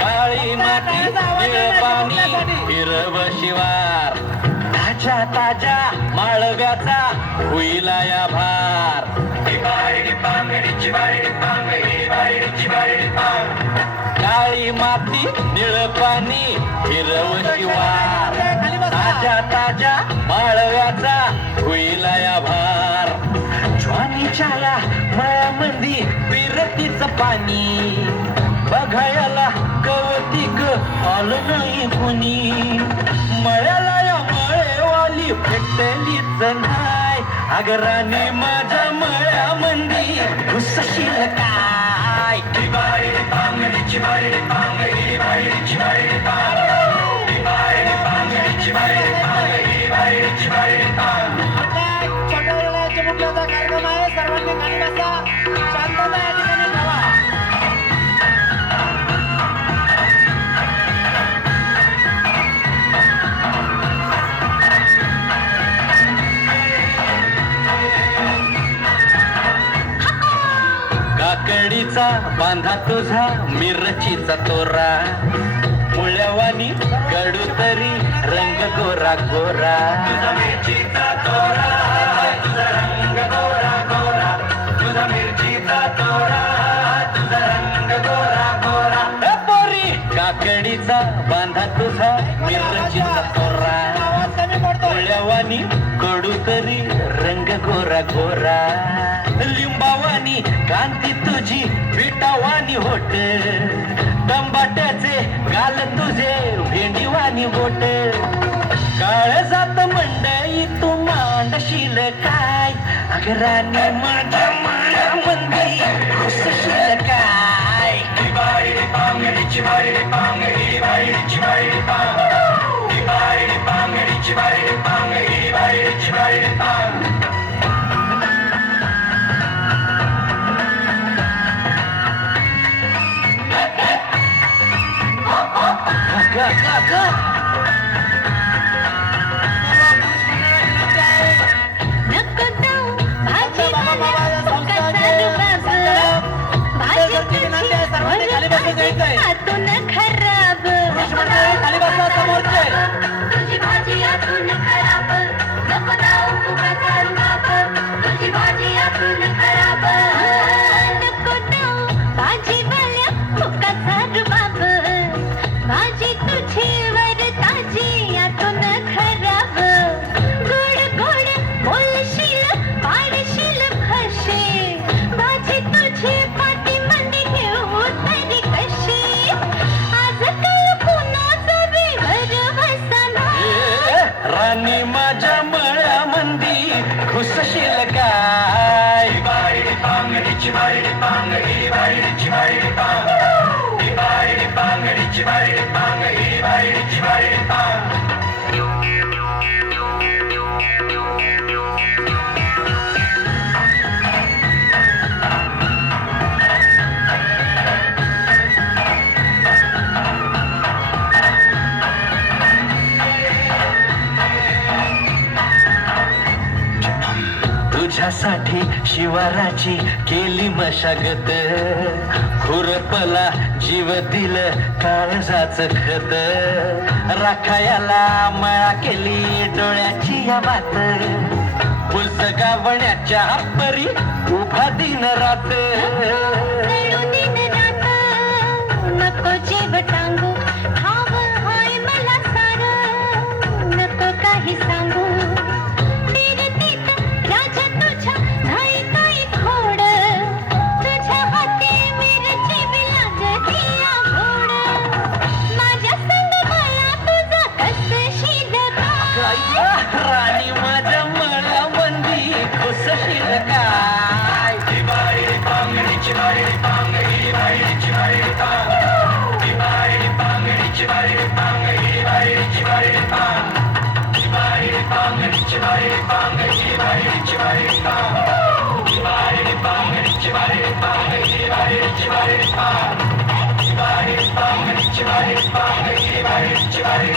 काळी माती पाणी हिरव शिवार ताज्या ताज्या माळव्याचा होईला या भार काळी माती निळ पाणी हिरव शिवार ताज्या ताज्या माळव्याचा होईला या भार ज्वानीच्या या मळ्यामंदी पिरतीच पाणी बघायला कवतिक आलं नाही कुणी मळ्याला या मळेवाली भेटलीच नाही अगराने माझ्या मळ्यामंदी घुसशील काय कार्यक्रम आहे सर्वांनी खाली बसा शांतता या ठिकाणी ठेवा काकडीचा बांधा तुझा मिरचीचा तोरा मुळ्यावानी कडू तरी रंग गोरा गोरा तुझा मिरचीचा तोरा तुझा रंग गोरा गोरा तुझा मिरचीचा तोरा तुझा रंग गोरा गोरा पोरी काकडीचा बांधा तुझा मिरचीचा तोरा मुळ्यावानी कडू तरी रंग गोरा गोरा लिंबावानी कांती तुझी विटावानी होट टंबाट्याचे गाल तुझे भेंडीवानी बोट काळ जात मंडई तू मांडशील काय अगराने माझ्या माळ्यामंदी घुसशील काय आतून खराब खाली बसा समोरचे तुझी भाजी आतून खराब नको जाऊ फुकटचा रुबाब तुझी भाजी आतून खराब नको जाऊ भाजीवाल्या फुकटचा रुबाब भाजी तुझी वर ताजी आतून खराब गोड गोड बोलशील पाडशील फशी भाजी तुझी पाठी मंदी घेऊ तरी कशी आजकाल कुणाचा विवर बसना राणी माझ्या मळ्यामंदी घुसशील काय तुझ्यासाठी शिवाराची केली मशागत खुरपला जीव दिलं काळजाच खत राखायाला मळा केली डोळ्याची या बात पुस्तकावण्याच्या परी उभा दिन रात नको जीव टांगू ठाव हाय मला सार नको काही सांगू राजा तुझ्या नाही काही खोड तुझ्या हाती मिरची बिलागती घोड माझ्या संग मला तुझा कसशील राणी माझ्या मळ्यामंदी घुसशील काय Bye. चिबारी